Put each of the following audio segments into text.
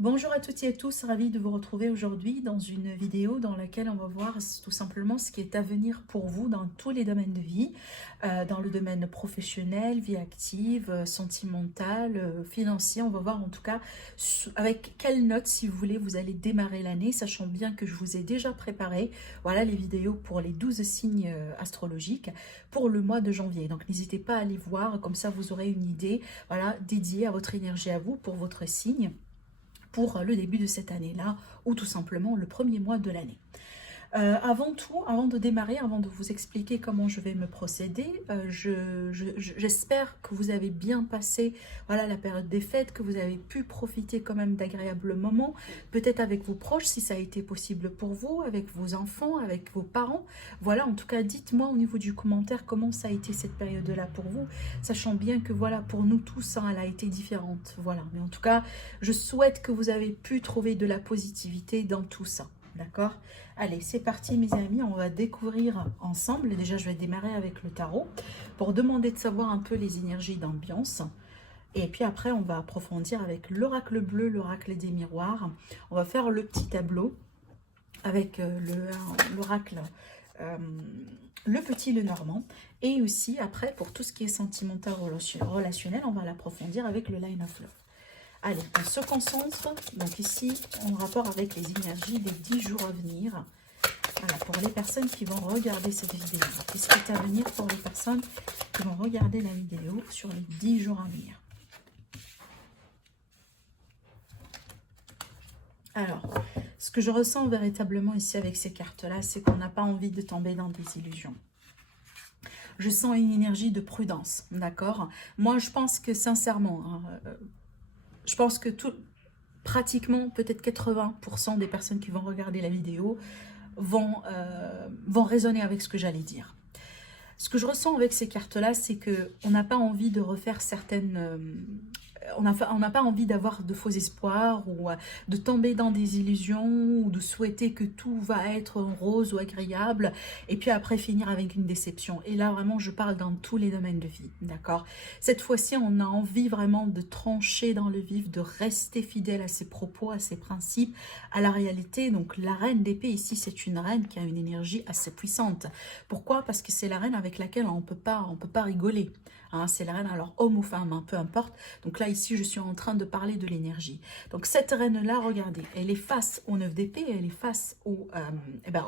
Bonjour à toutes et à tous, ravi de vous retrouver aujourd'hui dans une vidéo dans laquelle on va voir tout simplement ce qui est à venir pour vous dans tous les domaines de vie, dans le domaine professionnel, vie active, sentimentale, financier. On va voir en tout cas avec quelles notes, si vous voulez, vous allez démarrer l'année, sachant bien que je vous ai déjà préparé, voilà, les vidéos pour les 12 signes astrologiques pour le mois de janvier. Donc n'hésitez pas à les voir, comme ça vous aurez une idée, voilà, dédiée à votre énergie à vous pour votre signe pour le début de cette année-là, ou tout simplement le premier mois de l'année. Avant tout, avant de démarrer, avant de vous expliquer comment je vais me procéder, j'espère que vous avez bien passé voilà, la période des fêtes, que vous avez pu profiter quand même d'agréables moments, peut-être avec vos proches si ça a été possible pour vous, avec vos enfants, avec vos parents. Voilà, en tout cas, dites-moi au niveau du commentaire comment ça a été cette période-là pour vous, sachant bien que voilà, pour nous tous, hein, elle a été différente. Voilà, mais en tout cas, je souhaite que vous avez pu trouver de la positivité dans tout ça. D'accord? Allez, c'est parti mes amis, on va découvrir ensemble. Déjà, je vais démarrer avec le tarot pour demander de savoir un peu les énergies d'ambiance. Et puis après, on va approfondir avec l'oracle bleu, l'oracle des miroirs. On va faire le petit tableau avec l'oracle, euh, le petit, le normand. Et aussi, après, pour tout ce qui est sentimental, relationnel, on va l'approfondir avec le line of love. Allez, on se concentre. Donc ici, en rapport avec les énergies des 10 jours à venir. Voilà, pour les personnes qui vont regarder cette vidéo. Qu'est-ce qui est à venir pour les personnes qui vont regarder la vidéo sur les 10 jours à venir? Alors, ce que je ressens véritablement ici avec ces cartes-là, c'est qu'on n'a pas envie de tomber dans des illusions. Je sens une énergie de prudence, d'accord? Moi, je pense que sincèrement, hein, je pense que pratiquement peut-être 80% des personnes qui vont regarder la vidéo vont raisonner avec ce que j'allais dire. Ce que je ressens avec ces cartes-là, c'est qu'on n'a pas envie de refaire certaines... on n'a pas envie d'avoir de faux espoirs ou de tomber dans des illusions ou de souhaiter que tout va être rose ou agréable et puis après finir avec une déception. Et là, vraiment, je parle dans tous les domaines de vie, d'accord? Cette fois-ci, on a envie vraiment de trancher dans le vif, de rester fidèle à ses propos, à ses principes, à la réalité. Donc, la reine d'épée, ici, c'est une reine qui a une énergie assez puissante. Pourquoi? Parce que c'est la reine avec laquelle on peut pas rigoler. Hein, c'est la reine, alors homme ou femme, hein, peu importe. Donc là, ici, je suis en train de parler de l'énergie. Donc cette reine-là, regardez, elle est face au 9 d'épée, elle est face au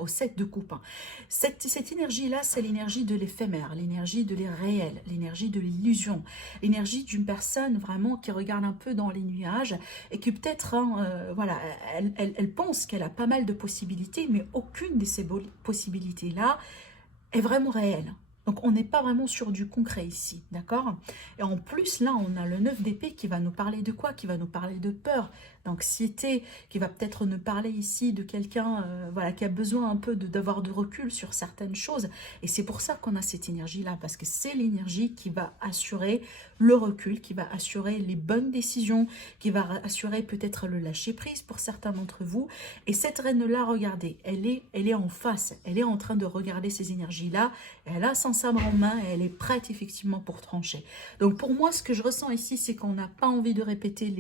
7 de coupe. Hein. Cette énergie-là, c'est l'énergie de l'éphémère, l'énergie de l'irréel, l'énergie de l'illusion, l'énergie d'une personne vraiment qui regarde un peu dans les nuages et qui peut-être, hein, voilà, elle pense qu'elle a pas mal de possibilités, mais aucune de ces possibilités-là est vraiment réelle. Donc, on n'est pas vraiment sur du concret ici, d'accord? Et en plus, là, on a le 9 d'épée qui va nous parler de quoi? Qui va nous parler de peur, d'anxiété, qui va peut-être nous parler ici de quelqu'un voilà, qui a besoin un peu d'avoir de recul sur certaines choses. Et c'est pour ça qu'on a cette énergie-là, parce que c'est l'énergie qui va assurer le recul, qui va assurer les bonnes décisions, qui va assurer peut-être le lâcher-prise pour certains d'entre vous. Et cette reine-là, regardez, elle est en face, elle est en train de regarder ces énergies-là, elle a son sabre en main et elle est prête effectivement pour trancher. Donc pour moi, ce que je ressens ici, c'est qu'on n'a pas envie de répéter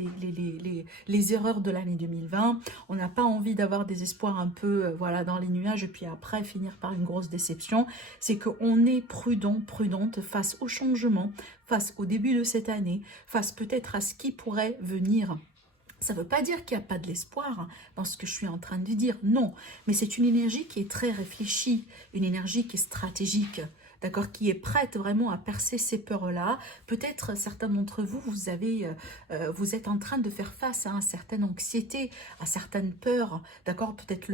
les erreurs de l'année 2020. On n'a pas envie d'avoir des espoirs un peu voilà, dans les nuages et puis après finir par une grosse déception. C'est qu'on est prudent, prudente face au changement, face au début de cette année, face peut-être à ce qui pourrait venir. Ça ne veut pas dire qu'il n'y a pas de l'espoir hein, dans ce que je suis en train de dire, non. Mais c'est une énergie qui est très réfléchie, une énergie qui est stratégique, d'accord, qui est prête vraiment à percer ces peurs-là. Peut-être certains d'entre vous, vous êtes en train de faire face à une certaine anxiété, à certaines peurs, d'accord, peut-être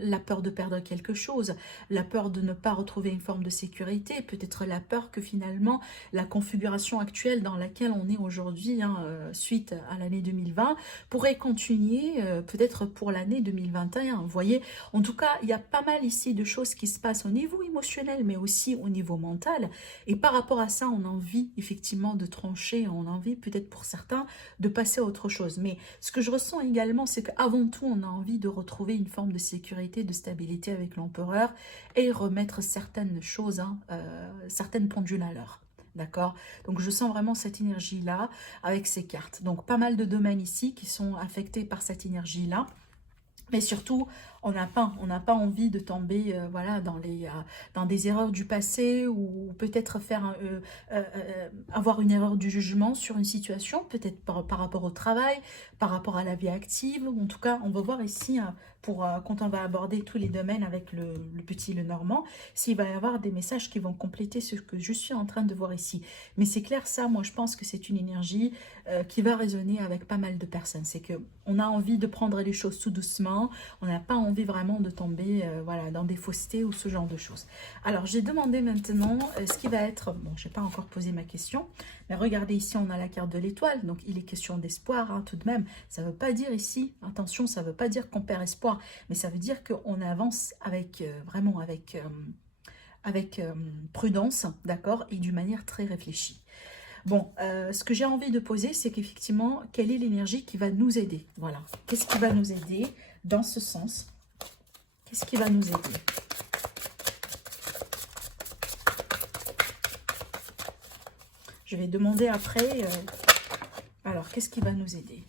la peur de perdre quelque chose, la peur de ne pas retrouver une forme de sécurité, peut-être la peur que finalement la configuration actuelle dans laquelle on est aujourd'hui, hein, suite à l'année 2020, pourrait continuer peut-être pour l'année 2021. Vous voyez, en tout cas, il y a pas mal ici de choses qui se passent au niveau émotionnel, mais aussi au niveau mental. Et par rapport à ça, on a envie effectivement de trancher, on a envie peut-être pour certains de passer à autre chose. Mais ce que je ressens également, c'est qu'avant tout, on a envie de retrouver une forme de sécurité, de stabilité avec l'empereur et remettre certaines choses, hein, certaines pendules à l'heure. d'accord? Donc je sens vraiment cette énergie-là avec ces cartes. Donc pas mal de domaines ici qui sont affectés par cette énergie-là. Mais surtout, on n'a pas envie de tomber voilà, dans des erreurs du passé ou peut-être avoir une erreur du jugement sur une situation, peut-être par rapport au travail, par rapport à la vie active. En tout cas, on va voir ici, quand on va aborder tous les domaines avec le petit Lenormand, s'il va y avoir des messages qui vont compléter ce que je suis en train de voir ici. Mais c'est clair, ça, moi, je pense que c'est une énergie qui va résonner avec pas mal de personnes. C'est que on a envie de prendre les choses tout doucement, on n'a pas envie vraiment de tomber voilà, dans des faussetés ou ce genre de choses. Alors, j'ai demandé maintenant ce qui va être... Bon, je n'ai pas encore posé ma question, mais regardez ici, on a la carte de l'étoile, donc il est question d'espoir hein, tout de même. Ça ne veut pas dire ici, attention, ça ne veut pas dire qu'on perd espoir, mais ça veut dire qu'on avance avec vraiment avec prudence, d'accord, et d'une manière très réfléchie. Bon, ce que j'ai envie de poser, c'est qu'effectivement, quelle est l'énergie qui va nous aider? Voilà. Qu'est-ce qui va nous aider dans ce sens? Qu'est-ce qui va nous aider? Je vais demander après, alors, qu'est-ce qui va nous aider?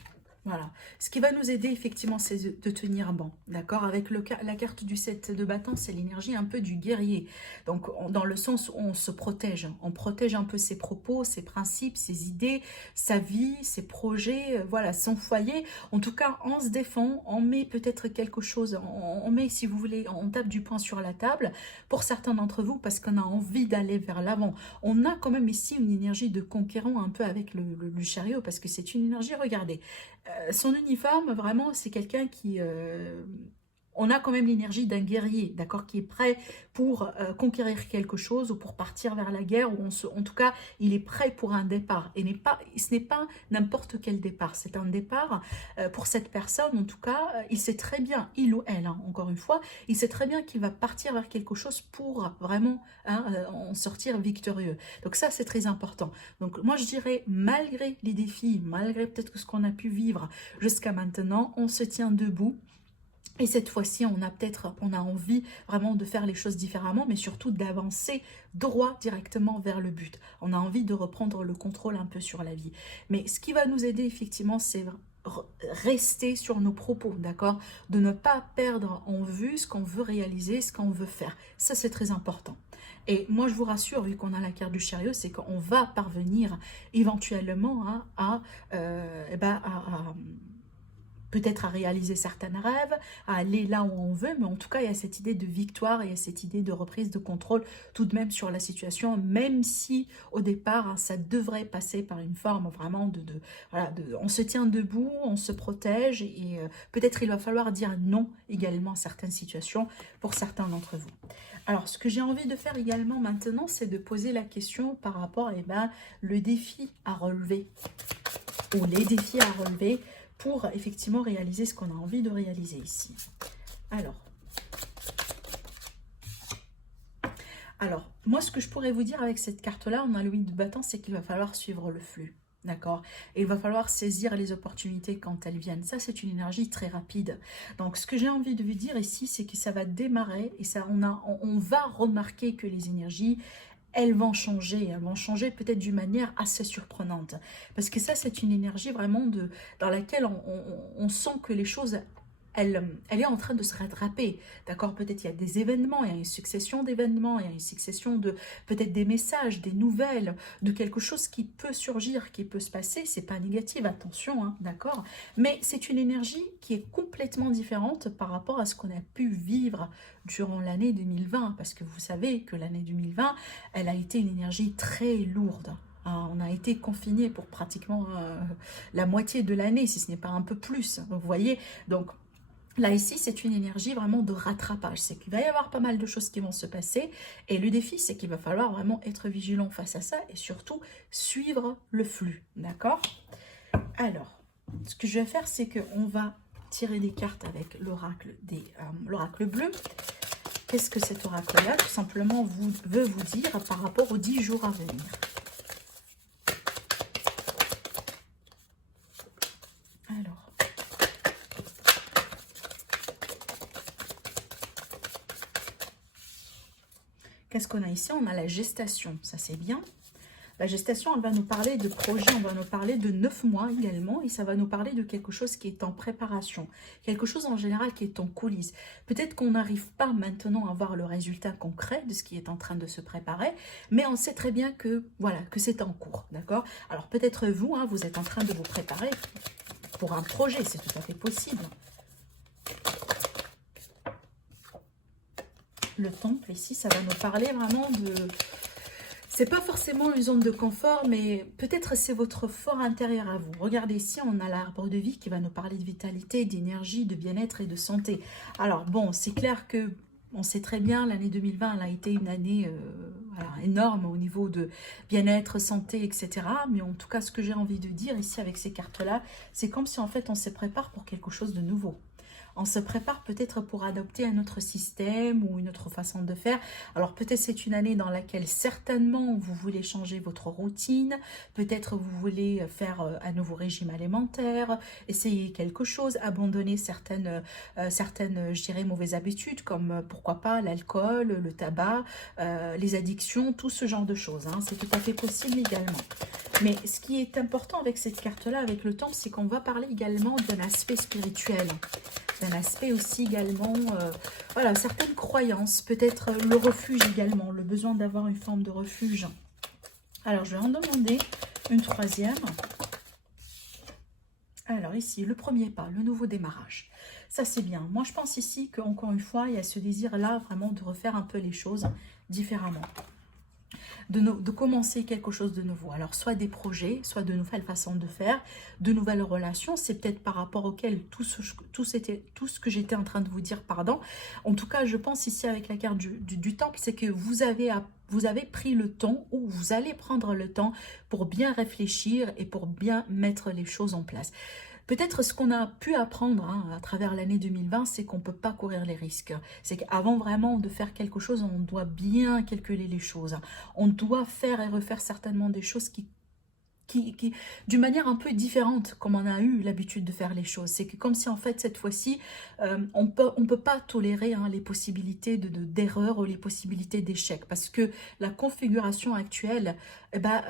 Voilà. Ce qui va nous aider, effectivement, c'est de tenir bon. D'accord? Avec la carte du 7 de bâton, c'est l'énergie un peu du guerrier. Donc, dans le sens où on se protège. On protège un peu ses propos, ses principes, ses idées, sa vie, ses projets, voilà, son foyer. En tout cas, on se défend, on met peut-être quelque chose, on met, si vous voulez, on tape du poing sur la table pour certains d'entre vous parce qu'on a envie d'aller vers l'avant. On a quand même ici une énergie de conquérant un peu avec le chariot parce que c'est une énergie, regardez. Son uniforme, vraiment, c'est quelqu'un qui... on a quand même l'énergie d'un guerrier, d'accord, qui est prêt pour conquérir quelque chose ou pour partir vers la guerre, ou en tout cas, il est prêt pour un départ. Et ce n'est pas n'importe quel départ, c'est un départ pour cette personne, en tout cas, il sait très bien, il ou elle, hein, encore une fois, il sait très bien qu'il va partir vers quelque chose pour vraiment hein, en sortir victorieux. Donc ça, c'est très important. Donc moi, je dirais, malgré les défis, malgré peut-être ce qu'on a pu vivre jusqu'à maintenant, on se tient debout. Et cette fois-ci, on a envie vraiment de faire les choses différemment, mais surtout d'avancer droit directement vers le but. On a envie de reprendre le contrôle un peu sur la vie. Mais ce qui va nous aider effectivement, c'est rester sur nos propos, d'accord? De ne pas perdre en vue ce qu'on veut réaliser, ce qu'on veut faire. Ça, c'est très important. Et moi, je vous rassure, vu qu'on a la carte du chariot, c'est qu'on va parvenir éventuellement hein, à peut-être à réaliser certains rêves, à aller là où on veut, mais en tout cas, il y a cette idée de victoire, il y a cette idée de reprise de contrôle tout de même sur la situation, même si au départ, hein, ça devrait passer par une forme vraiment voilà, on se tient debout, on se protège, et peut-être il va falloir dire non également à certaines situations pour certains d'entre vous. Alors, ce que j'ai envie de faire également maintenant, c'est de poser la question par rapport à le défi à relever, ou les défis à relever, pour effectivement réaliser ce qu'on a envie de réaliser ici. Alors, moi, ce que je pourrais vous dire avec cette carte-là, on a le 8 de bâton, c'est qu'il va falloir suivre le flux. D'accord? Et il va falloir saisir les opportunités quand elles viennent. Ça, c'est une énergie très rapide. Donc, ce que j'ai envie de vous dire ici, c'est que ça va démarrer et ça, on va remarquer que les énergies, elles vont changer peut-être d'une manière assez surprenante. Parce que ça, c'est une énergie vraiment dans laquelle on sent que les choses, elle est en train de se rattraper. D'accord? Peut-être il y a des événements, il y a une succession d'événements, il y a une succession de peut-être des messages, des nouvelles, de quelque chose qui peut surgir, qui peut se passer. C'est pas négatif, attention, hein, d'accord? Mais c'est une énergie qui est complètement différente par rapport à ce qu'on a pu vivre durant l'année 2020, parce que vous savez que l'année 2020, elle a été une énergie très lourde. On a été confinés pour pratiquement la moitié de l'année, si ce n'est pas un peu plus, vous voyez. Donc là, ici, c'est une énergie vraiment de rattrapage. C'est qu'il va y avoir pas mal de choses qui vont se passer. Et le défi, c'est qu'il va falloir vraiment être vigilant face à ça et surtout suivre le flux. D'accord? Alors, ce que je vais faire, c'est qu'on va tirer des cartes avec l'oracle bleu. Qu'est-ce que cet oracle-là, tout simplement, veut vous dire par rapport aux 10 jours à venir? Alors, qu'est-ce qu'on a ici? On a la gestation, ça c'est bien. La gestation, elle va nous parler de projet, on va nous parler de 9 mois également, et ça va nous parler de quelque chose qui est en préparation, quelque chose en général qui est en coulisses. Peut-être qu'on n'arrive pas maintenant à voir le résultat concret de ce qui est en train de se préparer, mais on sait très bien que, voilà, que c'est en cours, d'accord? Alors peut-être vous, hein, vous êtes en train de vous préparer pour un projet, c'est tout à fait possible. Le temple ici, ça va nous parler vraiment de... C'est pas forcément une zone de confort, mais peut-être c'est votre fort intérieur à vous. Regardez ici, on a l'arbre de vie qui va nous parler de vitalité, d'énergie, de bien-être et de santé. Alors bon, c'est clair que on sait très bien, l'année 2020, elle a été une année voilà, énorme au niveau de bien-être, santé, etc. Mais en tout cas, ce que j'ai envie de dire ici avec ces cartes-là, c'est comme si en fait on se prépare pour quelque chose de nouveau. On se prépare peut-être pour adopter un autre système ou une autre façon de faire. Alors peut-être c'est une année dans laquelle certainement vous voulez changer votre routine, peut-être vous voulez faire un nouveau régime alimentaire, essayer quelque chose, abandonner certaines, je dirais, mauvaises habitudes comme pourquoi pas l'alcool, le tabac, les addictions, tout ce genre de choses, hein. C'est tout à fait possible également. Mais ce qui est important avec cette carte-là, avec le temple, c'est qu'on va parler également d'un aspect spirituel. D'un aspect aussi également, voilà, certaines croyances, peut-être le refuge également, le besoin d'avoir une forme de refuge. Alors, je vais en demander une troisième. Alors ici, le premier pas, le nouveau démarrage. Ça, c'est bien. Moi, je pense ici qu'encore une fois, il y a ce désir-là vraiment de refaire un peu les choses différemment. De commencer quelque chose de nouveau. Alors, soit des projets, soit de nouvelles façons de faire, de nouvelles relations. C'est peut-être par rapport auquel tout ce que j'étais en train de vous dire, pardon. En tout cas, je pense ici avec la carte du temple, c'est que vous avez pris le temps ou vous allez prendre le temps pour bien réfléchir et pour bien mettre les choses en place. Peut-être ce qu'on a pu apprendre hein, à travers l'année 2020, c'est qu'on ne peut pas courir les risques. C'est qu'avant vraiment de faire quelque chose, on doit bien calculer les choses. On doit faire et refaire certainement des choses qui d'une manière un peu différente, comme on a eu l'habitude de faire les choses. C'est que comme si en fait cette fois-ci, on peut pas tolérer hein, les possibilités d'erreur ou les possibilités d'échec, parce que la configuration actuelle, eh ben,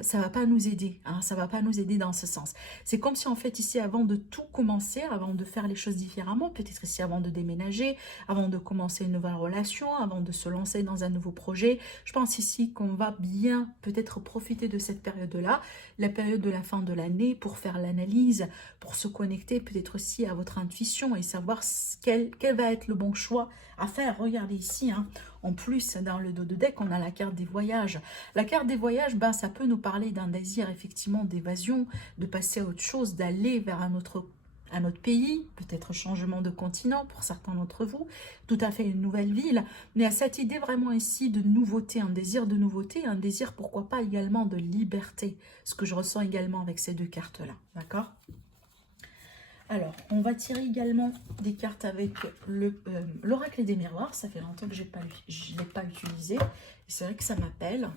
ça va pas nous aider, hein, ça va pas nous aider dans ce sens. C'est comme si en fait ici, avant de tout commencer, avant de faire les choses différemment, peut-être ici avant de déménager, avant de commencer une nouvelle relation, avant de se lancer dans un nouveau projet, je pense ici qu'on va bien peut-être profiter de cette période-là, la période de la fin de l'année pour faire l'analyse, pour se connecter peut-être aussi à votre intuition et savoir quel va être le bon choix à faire. Regardez ici, hein, en plus dans le dos de deck, on a la carte des voyages. La carte des voyages, ben, ça peut nous parler d'un désir effectivement d'évasion, de passer à autre chose, d'aller vers un autre pays, peut-être changement de continent pour certains d'entre vous, tout à fait une nouvelle ville, mais à cette idée vraiment ici de nouveauté, un désir de nouveauté, un désir pourquoi pas également de liberté, ce que je ressens également avec ces deux cartes-là, d'accord? Alors, on va tirer également des cartes avec l'oracle des miroirs, ça fait longtemps que je ne l'ai pas utilisé, et c'est vrai que ça m'appelle.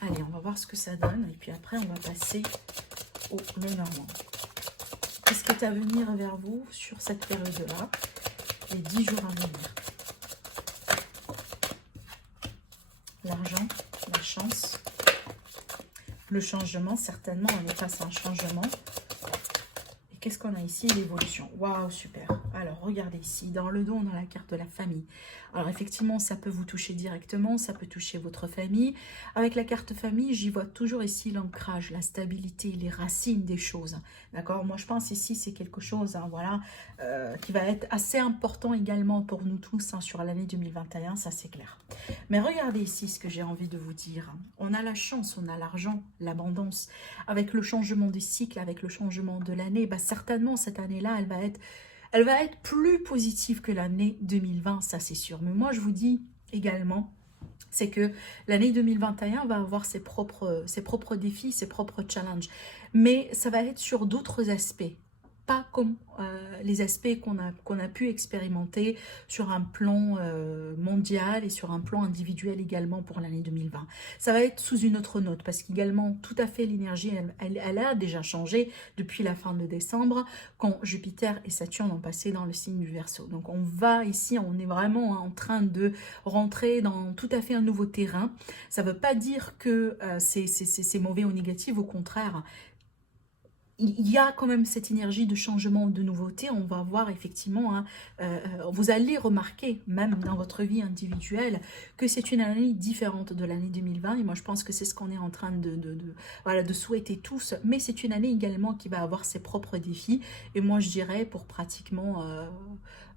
Allez, on va voir ce que ça donne, et puis après on va passer au Lenormand. Qu'est-ce qui est à venir vers vous sur cette période-là, les 10 jours à venir? L'argent, la chance, le changement, certainement, on est face à un changement. Et qu'est-ce qu'on a ici? L'évolution. Waouh, super. Alors, regardez ici, dans le dos, on a la carte de la famille. Alors, effectivement, ça peut vous toucher directement, ça peut toucher votre famille. Avec la carte famille, j'y vois toujours ici l'ancrage, la stabilité, les racines des choses. D'accord? Moi, je pense ici, c'est quelque chose, hein, voilà, qui va être assez important également pour nous tous hein, sur l'année 2021, ça c'est clair. Mais regardez ici ce que j'ai envie de vous dire. On a la chance, on a l'argent, l'abondance. Avec le changement des cycles, avec le changement de l'année, bah, certainement, cette année-là, elle va être plus positive que l'année 2020, ça c'est sûr. Mais moi, je vous dis également, c'est que l'année 2021 va avoir ses propres défis, ses propres challenges. Mais ça va être sur d'autres aspects. pas comme les aspects qu'on a pu expérimenter sur un plan mondial et sur un plan individuel également pour l'année 2020. Ça va être sous une autre note parce qu'également tout à fait l'énergie, elle a déjà changé depuis la fin de décembre quand Jupiter et Saturne ont passé dans le signe du Verseau. Donc on va ici, on est vraiment en train de rentrer dans tout à fait un nouveau terrain. Ça ne veut pas dire que c'est mauvais ou négatif, au contraire. Il y a quand même cette énergie de changement, de nouveauté. On va voir effectivement, hein, vous allez remarquer, même dans votre vie individuelle, que c'est une année différente de l'année 2020. Et moi, je pense que c'est ce qu'on est en train voilà, de souhaiter tous. Mais c'est une année également qui va avoir ses propres défis. Et moi, je dirais pour pratiquement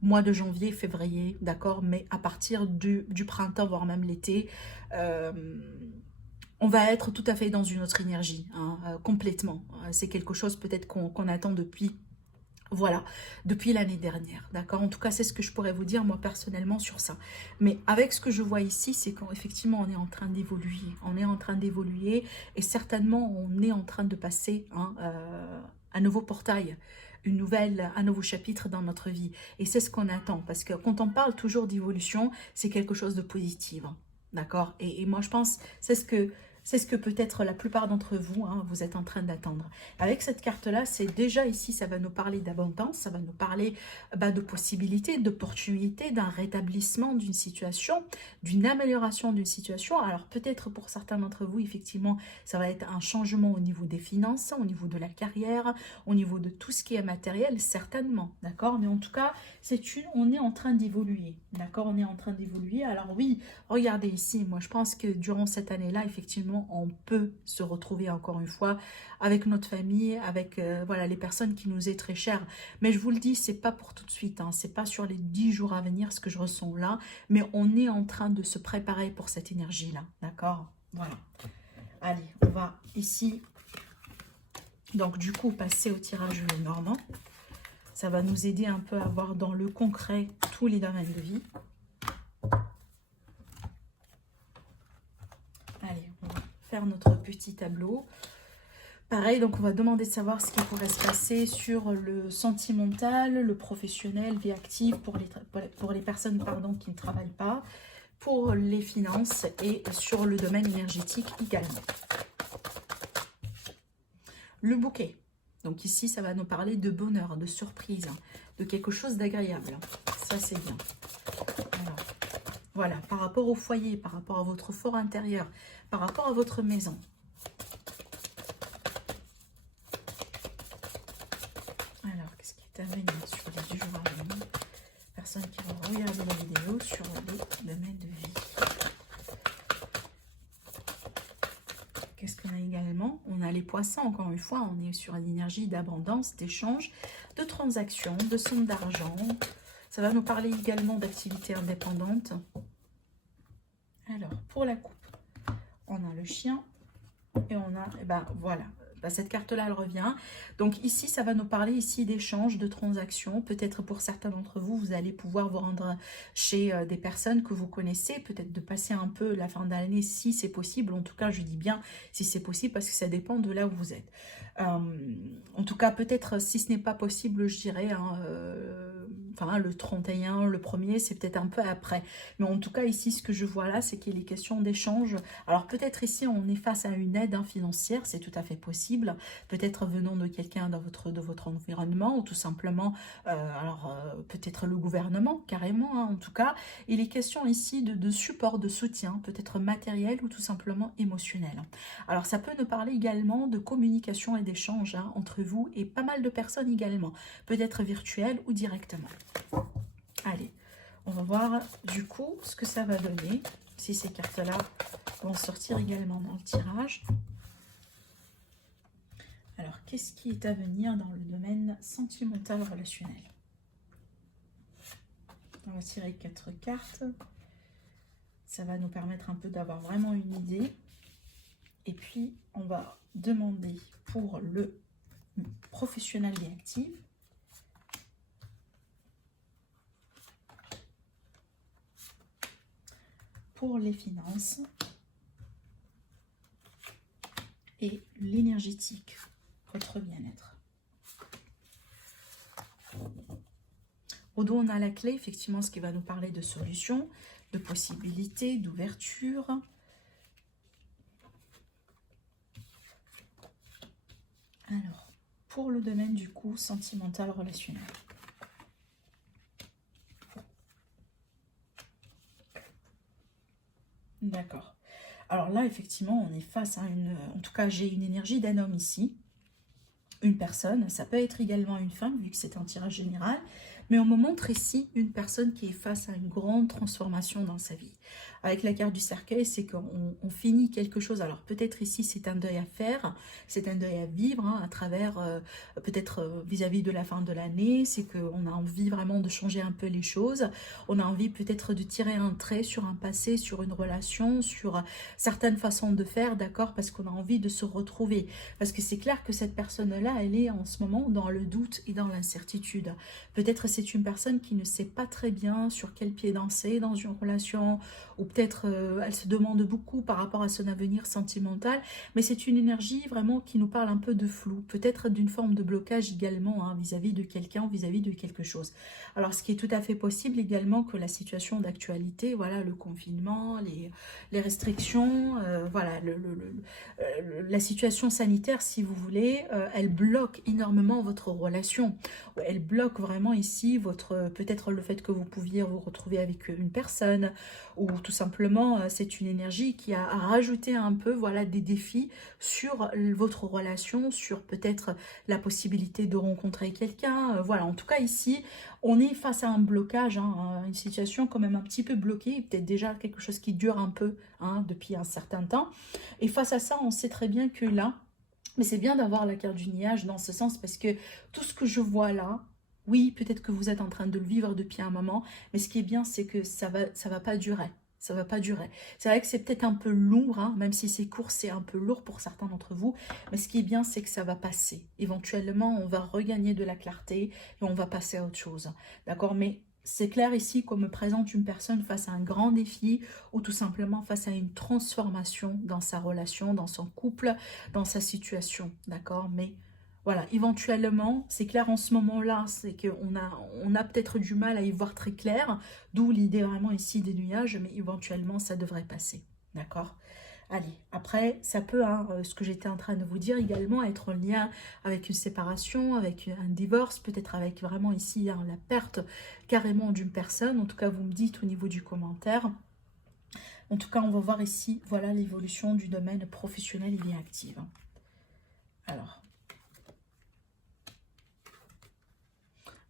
mois de janvier, février, d'accord. Mais à partir du printemps, voire même l'été, on va être tout à fait dans une autre énergie, hein, complètement. C'est quelque chose peut-être qu'on attend depuis, voilà, depuis l'année dernière, d'accord. En tout cas, c'est ce que je pourrais vous dire, moi, personnellement, sur ça. Mais avec ce que je vois ici, c'est qu'effectivement, on est en train d'évoluer. On est en train d'évoluer et certainement, on est en train de passer hein, un nouveau portail, un nouveau chapitre dans notre vie. Et c'est ce qu'on attend, parce que quand on parle toujours d'évolution, c'est quelque chose de positif, hein, d'accord. Et moi, je pense, c'est ce que peut-être la plupart d'entre vous, hein, vous êtes en train d'attendre. Avec cette carte-là, c'est déjà ici, ça va nous parler d'abondance, ça va nous parler de possibilités, d'opportunités, d'un rétablissement d'une situation, d'une amélioration d'une situation. Alors peut-être pour certains d'entre vous, effectivement, ça va être un changement au niveau des finances, au niveau de la carrière, au niveau de tout ce qui est matériel, certainement, d'accord. Mais en tout cas, on est en train d'évoluer, d'accord. On est en train d'évoluer. Alors oui, regardez ici, moi je pense que durant cette année-là, effectivement, on peut se retrouver encore une fois avec notre famille, avec voilà, les personnes qui nous est très chères. Mais je vous le dis, c'est pas pour tout de suite, hein, c'est pas sur les 10 jours à venir ce que je ressens là, mais on est en train de se préparer pour cette énergie-là, d'accord. Voilà. Allez, on va ici, donc du coup, passer au tirage normand. Ça va nous aider un peu à voir dans le concret tous les domaines de vie. Allez, on va faire notre petit tableau. Pareil, donc on va demander de savoir ce qui pourrait se passer sur le sentimental, le professionnel, vie active pour les personnes pardon, qui ne travaillent pas, pour les finances et sur le domaine énergétique également. Le bouquet. Donc ici, ça va nous parler de bonheur, de surprise, de quelque chose d'agréable. Ça, c'est bien. Alors, voilà, par rapport au foyer, par rapport à votre fort intérieur, par rapport à votre maison. Alors, qu'est-ce qui est à venir sur les 10 jours à venir? Personnes qui vont regarder la vidéo sur les domaines de vie. Qu'est-ce qu'on a également? On a les poissons, encore une fois, on est sur l'énergie d'abondance, d'échange, de transactions, de somme d'argent. Ça va nous parler également d'activités indépendantes. Alors, pour la coupe, on a le chien et on a, voilà, cette carte-là, elle revient. Donc ici, ça va nous parler ici d'échanges, de transactions. Peut-être pour certains d'entre vous, vous allez pouvoir vous rendre chez des personnes que vous connaissez. Peut-être de passer un peu la fin d'année si c'est possible. En tout cas, je dis bien si c'est possible parce que ça dépend de là où vous êtes. En tout cas, peut-être si ce n'est pas possible, je dirais, hein, enfin le 31, le 1er, c'est peut-être un peu après. Mais en tout cas, ici, ce que je vois là, c'est qu'il est question d'échange. Alors peut-être ici, on est face à une aide financière, c'est tout à fait possible. Peut-être venant de quelqu'un de votre environnement ou tout simplement, peut-être le gouvernement, carrément. Hein, en tout cas, il est question ici de support, de soutien, peut-être matériel ou tout simplement émotionnel. Alors ça peut nous parler également de communication et d'échange hein, entre vous et pas mal de personnes également, peut-être virtuelles ou directement. Allez, on va voir du coup ce que ça va donner, si ces cartes-là vont sortir également dans le tirage. Alors, qu'est-ce qui est à venir dans le domaine sentimental relationnel? On va tirer 4 cartes. Ça va nous permettre un peu d'avoir vraiment une idée. Et puis, on va demander pour le professionnel et actif. Pour les finances. Et l'énergétique, votre bien-être. Au dos, on a la clé, effectivement, ce qui va nous parler de solutions, de possibilités, d'ouverture. Alors, pour le domaine du coup sentimental relationnel. D'accord. Alors là, effectivement, on est face à une... En tout cas, j'ai une énergie d'un homme ici. Une personne, ça peut être également une femme, vu que c'est un tirage général. Mais on me montre ici une personne qui est face à une grande transformation dans sa vie. Avec la carte du cercueil, c'est qu'on finit quelque chose. Alors peut-être ici, c'est un deuil à faire, c'est un deuil à vivre hein, à travers, peut-être vis-à-vis de la fin de l'année. C'est qu'on a envie vraiment de changer un peu les choses. On a envie peut-être de tirer un trait sur un passé, sur une relation, sur certaines façons de faire, d'accord, parce qu'on a envie de se retrouver. Parce que c'est clair que cette personne-là, elle est en ce moment dans le doute et dans l'incertitude. Peut-être c'est une personne qui ne sait pas très bien sur quel pied danser dans une relation, ou peut-être elle se demande beaucoup par rapport à son avenir sentimental, mais c'est une énergie vraiment qui nous parle un peu de flou, peut-être d'une forme de blocage également hein, vis-à-vis de quelqu'un, vis-à-vis de quelque chose. Alors ce qui est tout à fait possible également que la situation d'actualité, voilà, le confinement, les restrictions, voilà, la situation sanitaire, si vous voulez, elle bloque énormément votre relation. Elle bloque vraiment ici votre peut-être le fait que vous pouviez vous retrouver avec une personne, ou tout simplement c'est une énergie qui a rajouté un peu voilà des défis sur votre relation, sur peut-être la possibilité de rencontrer quelqu'un. Voilà, en tout cas ici, on est face à un blocage, hein, une situation quand même un petit peu bloquée, peut-être déjà quelque chose qui dure un peu hein, depuis un certain temps. Et face à ça, on sait très bien que là, mais c'est bien d'avoir la carte du nuage dans ce sens parce que tout ce que je vois là, oui, peut-être que vous êtes en train de le vivre depuis un moment, mais ce qui est bien, c'est que ça va pas durer. Ça va pas durer. C'est vrai que c'est peut-être un peu lourd, hein, même si c'est court, c'est un peu lourd pour certains d'entre vous. Mais ce qui est bien, c'est que ça va passer. Éventuellement, on va regagner de la clarté et on va passer à autre chose. D'accord? Mais c'est clair ici qu'on me présente une personne face à un grand défi ou tout simplement face à une transformation dans sa relation, dans son couple, dans sa situation. D'accord? Mais voilà, éventuellement, c'est clair en ce moment-là, c'est on a peut-être du mal à y voir très clair, d'où l'idée vraiment ici des nuages, mais éventuellement, ça devrait passer. D'accord? Allez, après, ça peut, hein, ce que j'étais en train de vous dire également, être en lien avec une séparation, avec un divorce, peut-être avec vraiment ici hein, la perte carrément d'une personne. En tout cas, vous me dites au niveau du commentaire. En tout cas, on va voir ici, voilà l'évolution du domaine professionnel et vie active.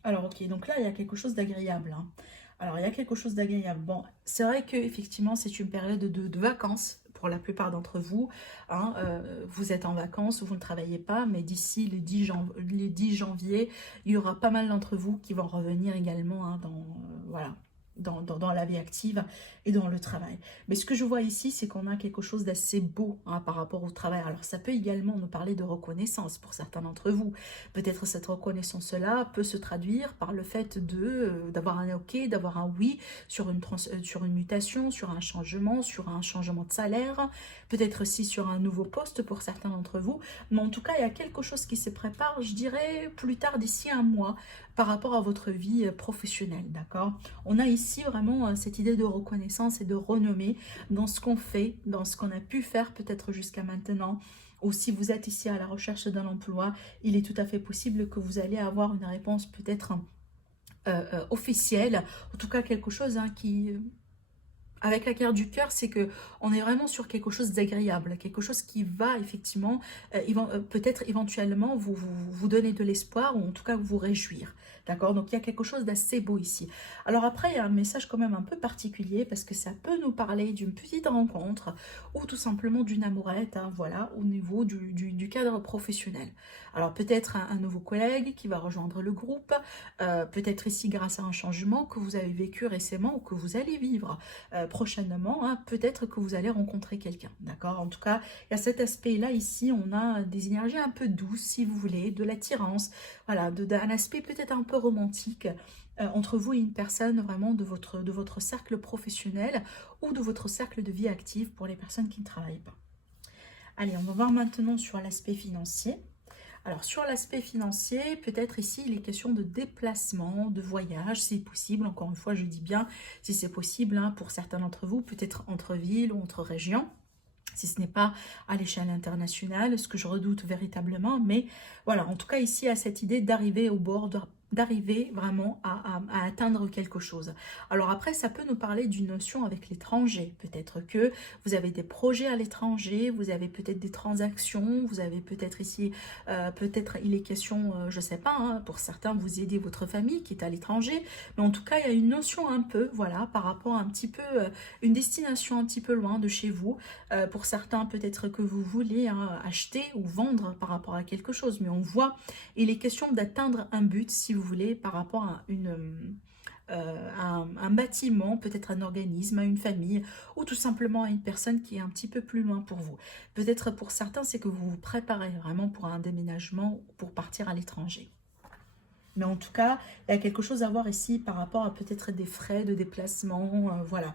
Alors, ok, donc là, il y a quelque chose d'agréable. Hein. Alors, il y a quelque chose d'agréable. Bon, c'est vrai qu'effectivement, c'est une période de vacances pour la plupart d'entre vous. Hein, vous êtes en vacances, vous ne travaillez pas, mais d'ici le 10 janvier, il y aura pas mal d'entre vous qui vont revenir également hein, voilà, dans la vie active et dans le travail. Mais ce que je vois ici, c'est qu'on a quelque chose d'assez beau hein, par rapport au travail. Alors ça peut également nous parler de reconnaissance pour certains d'entre vous. Peut-être cette reconnaissance-là peut se traduire par le fait d'avoir un ok, d'avoir un oui sur sur une mutation, sur un changement de salaire, peut-être aussi sur un nouveau poste pour certains d'entre vous. Mais en tout cas, il y a quelque chose qui se prépare, je dirais, plus tard d'ici un mois par rapport à votre vie professionnelle, d'accord? On a ici vraiment cette idée de reconnaissance et de renommée dans ce qu'on fait, dans ce qu'on a pu faire peut-être jusqu'à maintenant. Ou si vous êtes ici à la recherche d'un emploi, il est tout à fait possible que vous allez avoir une réponse peut-être officielle, en tout cas quelque chose hein, qui... avec la carte du cœur, c'est que on est vraiment sur quelque chose d'agréable, quelque chose qui va effectivement, peut-être éventuellement vous donner de l'espoir ou en tout cas vous réjouir. D'accord? Donc il y a quelque chose d'assez beau ici. Alors après, il y a un message quand même un peu particulier parce que ça peut nous parler d'une petite rencontre ou tout simplement d'une amourette, hein, voilà, au niveau du cadre professionnel. Alors peut-être un nouveau collègue qui va rejoindre le groupe, peut-être ici grâce à un changement que vous avez vécu récemment ou que vous allez vivre prochainement, hein, peut-être que vous allez rencontrer quelqu'un, d'accord? En tout cas, il y a cet aspect-là ici, on a des énergies un peu douces, si vous voulez, de l'attirance, voilà, d'un aspect peut-être un peu romantique entre vous et une personne vraiment de votre cercle professionnel ou de votre cercle de vie active pour les personnes qui ne travaillent pas. Allez, on va voir maintenant sur l'aspect financier. Alors, sur l'aspect financier, peut-être ici, il est question de déplacement, de voyage, si possible. Encore une fois, je dis bien si c'est possible, hein, pour certains d'entre vous, peut-être entre villes ou entre régions, si ce n'est pas à l'échelle internationale, ce que je redoute véritablement. Mais voilà, en tout cas, ici, à cette idée d'arriver au bord, d'arriver vraiment à atteindre quelque chose. Alors après, ça peut nous parler d'une notion avec l'étranger. Peut-être que vous avez des projets à l'étranger, vous avez peut-être des transactions, vous avez peut-être ici, peut-être il est question, je ne sais pas, hein, pour certains, vous aidez votre famille qui est à l'étranger, mais en tout cas, il y a une notion un peu, voilà, par rapport à un petit peu, une destination un petit peu loin de chez vous. Pour certains, peut-être que vous voulez, hein, acheter ou vendre par rapport à quelque chose, mais on voit, il est question d'atteindre un but, si vous voulez, par rapport à un bâtiment, peut-être un organisme, à une famille, ou tout simplement à une personne qui est un petit peu plus loin pour vous. Peut-être pour certains, c'est que vous vous préparez vraiment pour un déménagement, pour partir à l'étranger. Mais en tout cas, il y a quelque chose à voir ici par rapport à peut-être des frais de déplacement. Voilà,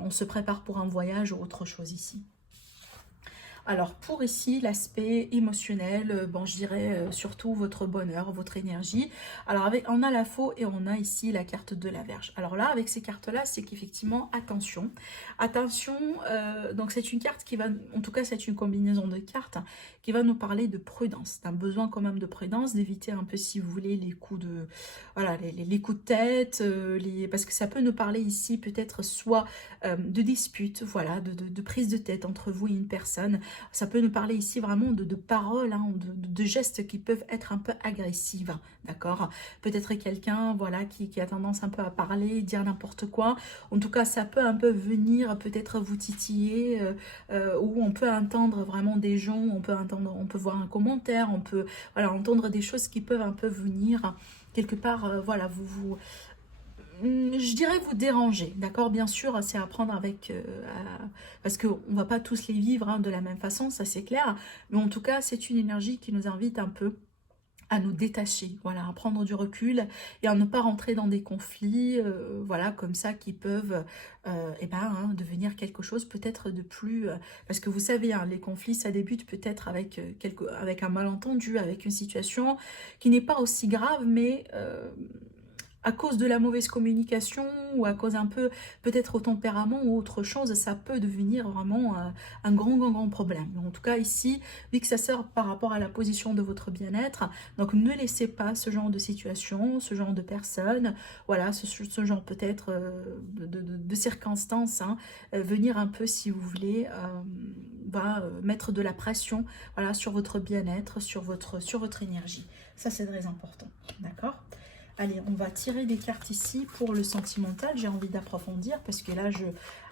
on se prépare pour un voyage ou autre chose ici. Alors pour ici, l'aspect émotionnel, bon, je dirais surtout votre bonheur, votre énergie. Alors on a la faux et on a ici la carte de la Vierge. Alors là, avec ces cartes-là, c'est qu'effectivement, attention. Attention, donc c'est une carte qui va, en tout cas c'est une combinaison de cartes, hein, qui va nous parler de prudence, d'un besoin quand même de prudence, d'éviter un peu, si vous voulez, les coups de, voilà, les coups de tête, parce que ça peut nous parler ici peut-être soit de disputes, voilà, de prise de tête entre vous et une personne. Ça peut nous parler ici vraiment de paroles, hein, de gestes qui peuvent être un peu agressives, d'accord? Peut-être quelqu'un, voilà, qui a tendance un peu à parler, dire n'importe quoi. En tout cas, ça peut un peu venir, peut-être vous titiller, ou on peut entendre vraiment des gens, on peut voir un commentaire, on peut, voilà, entendre des choses qui peuvent un peu venir quelque part, voilà, je dirais vous déranger, d'accord? Bien sûr, c'est à prendre avec... parce qu'on ne va pas tous les vivre, hein, de la même façon, ça c'est clair. Mais en tout cas, c'est une énergie qui nous invite un peu à nous détacher, voilà, à prendre du recul et à ne pas rentrer dans des conflits, voilà, comme ça, qui peuvent hein, devenir quelque chose peut-être de plus... parce que vous savez, hein, les conflits, ça débute peut-être avec, avec un malentendu, avec une situation qui n'est pas aussi grave, mais... à cause de la mauvaise communication ou à cause un peu peut-être au tempérament ou autre chose, ça peut devenir vraiment un grand problème. En tout cas ici, vu que ça sert par rapport à la position de votre bien-être, donc ne laissez pas ce genre de situation, ce genre de personnes, voilà, ce genre peut-être de circonstances, hein, venir un peu, si vous voulez, mettre de la pression, voilà, sur votre bien-être, sur votre énergie. Ça c'est très important, d'accord? Allez, on va tirer des cartes ici pour le sentimental. J'ai envie d'approfondir parce que là,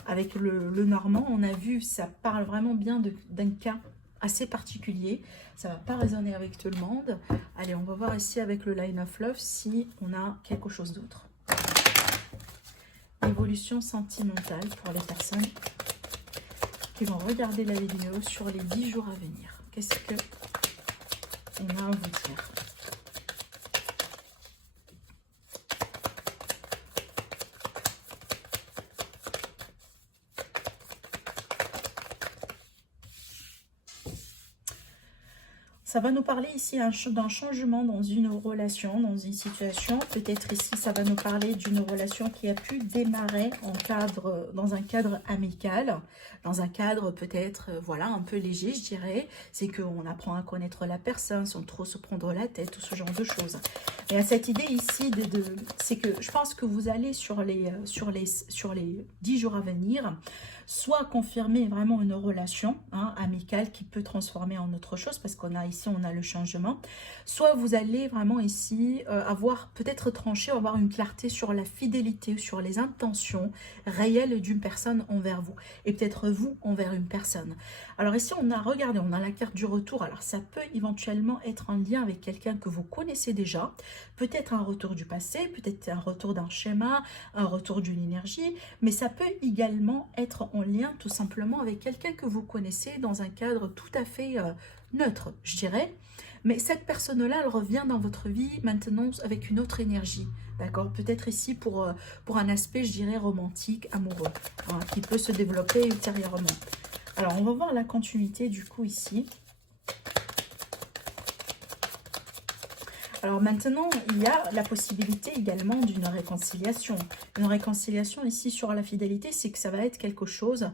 avec le normand, on a vu, ça parle vraiment bien d'un cas assez particulier. Ça ne va pas résonner avec tout le monde. Allez, on va voir ici avec le Line of Love si on a quelque chose d'autre. Évolution sentimentale pour les personnes qui vont regarder la vidéo sur les 10 jours à venir. Qu'est-ce que on a à vous dire ? Ça va nous parler ici d'un changement dans une relation, dans une situation. Peut-être ici, ça va nous parler d'une relation qui a pu démarrer dans un cadre amical, dans un cadre peut-être, voilà, un peu léger, je dirais. C'est qu'on apprend à connaître la personne sans trop se prendre la tête, tout ce genre de choses. Et à cette idée ici, c'est que je pense que vous allez sur les 10 jours à venir, soit confirmer vraiment une relation, hein, amicale qui peut transformer en autre chose, parce qu'on a ici, on a le changement. Soit vous allez vraiment ici avoir peut-être tranché, avoir une clarté sur la fidélité, sur les intentions réelles d'une personne envers vous. Et peut-être vous envers une personne. Alors ici, regardez, on a la carte du retour. Alors ça peut éventuellement être en lien avec quelqu'un que vous connaissez déjà. Peut-être un retour du passé, peut-être un retour d'un schéma, un retour d'une énergie. Mais ça peut également être en lien tout simplement avec quelqu'un que vous connaissez dans un cadre tout à fait neutre, je dirais. Mais cette personne-là, elle revient dans votre vie maintenant avec une autre énergie. D'accord? Peut-être ici pour un aspect, je dirais, romantique, amoureux, hein, qui peut se développer ultérieurement. Alors, on va voir la continuité du coup ici. Alors maintenant, il y a la possibilité également d'une réconciliation. Une réconciliation ici sur la fidélité, c'est que ça va être quelque chose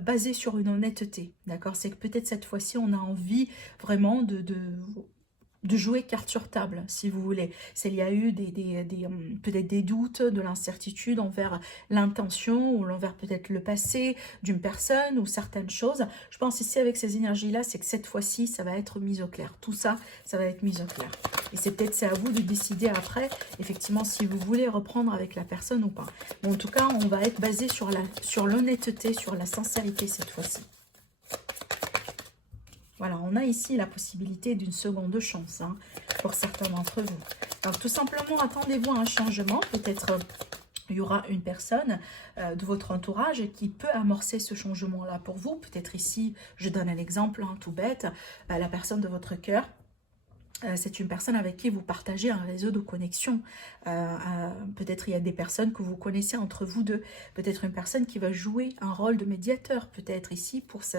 basé sur une honnêteté. D'accord? C'est que peut-être cette fois-ci, on a envie vraiment de jouer carte sur table, si vous voulez. S'il y a eu peut-être des doutes, de l'incertitude envers l'intention ou envers peut-être le passé d'une personne ou certaines choses. Je pense ici avec ces énergies-là, c'est que cette fois-ci, ça va être mis au clair. Tout ça, ça va être mis au clair. Et c'est à vous de décider après, effectivement, si vous voulez reprendre avec la personne ou pas. Mais en tout cas, on va être basé sur l'honnêteté, sur la sincérité cette fois-ci. Voilà, on a ici la possibilité d'une seconde chance hein, pour certains d'entre vous. Alors tout simplement, attendez-vous à un changement. Peut-être il y aura une personne de votre entourage qui peut amorcer ce changement-là pour vous. Peut-être ici, je donne un exemple hein, tout bête, la personne de votre cœur. C'est une personne avec qui vous partagez un réseau de connexion. Peut-être il y a des personnes que vous connaissez entre vous deux. Peut-être une personne qui va jouer un rôle de médiateur. Peut-être ici pour se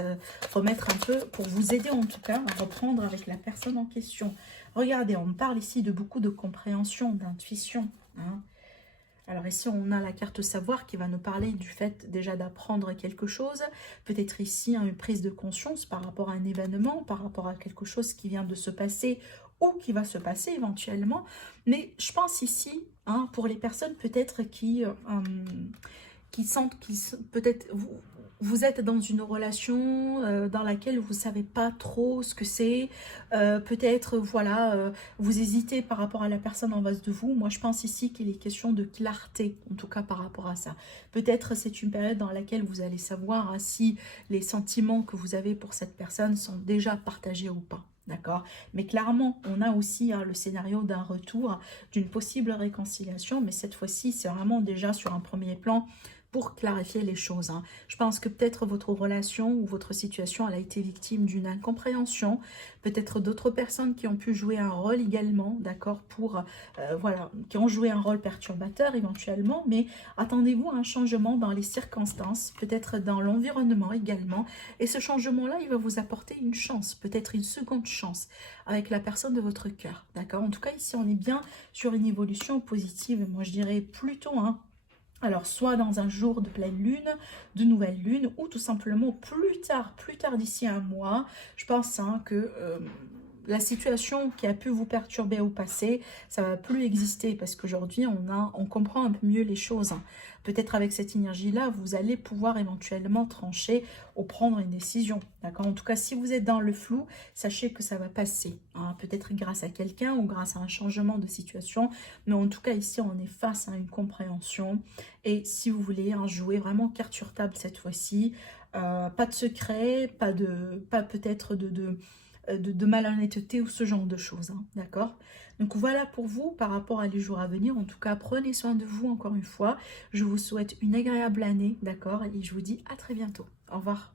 remettre un peu, pour vous aider en tout cas à reprendre avec la personne en question. Regardez, on parle ici de beaucoup de compréhension, d'intuition. Hein. Alors ici, on a la carte savoir qui va nous parler du fait déjà d'apprendre quelque chose. Peut-être ici, hein, une prise de conscience par rapport à un événement, par rapport à quelque chose qui vient de se passer ou qui va se passer éventuellement. Mais je pense ici, hein, pour les personnes peut-être qui sentent, peut-être vous êtes dans une relation dans laquelle vous ne savez pas trop ce que c'est. Peut-être, voilà, vous hésitez par rapport à la personne en face de vous. Moi, je pense ici qu'il est question de clarté, en tout cas par rapport à ça. Peut-être c'est une période dans laquelle vous allez savoir hein, si les sentiments que vous avez pour cette personne sont déjà partagés ou pas. D'accord? Mais clairement, on a aussi hein, le scénario d'un retour, d'une possible réconciliation. Mais cette fois-ci, c'est vraiment déjà sur un premier plan pour clarifier les choses. Hein. Je pense que peut-être votre relation ou votre situation elle a été victime d'une incompréhension. Peut-être d'autres personnes qui ont pu jouer un rôle également, d'accord, pour, voilà, qui ont joué un rôle perturbateur éventuellement. Mais attendez-vous à un changement dans les circonstances, peut-être dans l'environnement également. Et ce changement-là, il va vous apporter une chance, peut-être une seconde chance avec la personne de votre cœur. D'accord? En tout cas, ici, on est bien sur une évolution positive. Moi, je dirais plutôt, hein, alors, soit dans un jour de pleine lune, de nouvelle lune, ou tout simplement plus tard d'ici un mois. Je pense hein, que la situation qui a pu vous perturber au passé, ça ne va plus exister parce qu'aujourd'hui, on comprend un peu mieux les choses. Hein. Peut-être avec cette énergie-là, vous allez pouvoir éventuellement trancher ou prendre une décision. D'accord? En tout cas, si vous êtes dans le flou, sachez que ça va passer. Hein. Peut-être grâce à quelqu'un ou grâce à un changement de situation. Mais en tout cas, ici, on est face à une compréhension. Et si vous voulez hein, jouer vraiment carte sur table cette fois-ci, pas de secret, pas peut-être de malhonnêteté ou ce genre de choses, hein, d'accord? Donc voilà pour vous par rapport à les jours à venir. En tout cas, prenez soin de vous encore une fois. Je vous souhaite une agréable année, d'accord? Et je vous dis à très bientôt. Au revoir.